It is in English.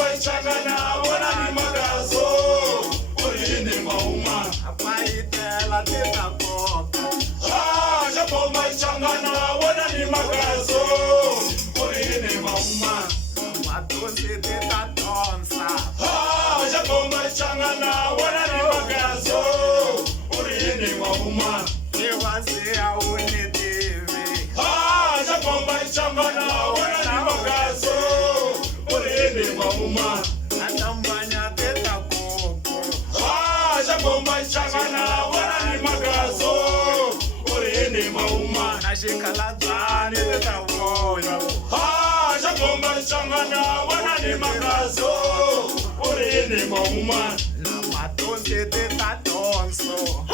bomba changana wana ni magazo urhiye ni Mahumani Mapayitele tita koka bomba changana wana ni magazo urhiye ni Mahumani matonsi tita tonsa bomba changana wana ni magazo urhiye ni Mahumani iwasiya unitivi bomba changana wana ni magazo urhiye ni Mahumani atambanya tita koko bomba changana wana ni magazo urhiye ni Mahumani ashikhaladzani tita voya bomba changana wana ni magazo urhiye ni Mahumani na matonsi tita tonso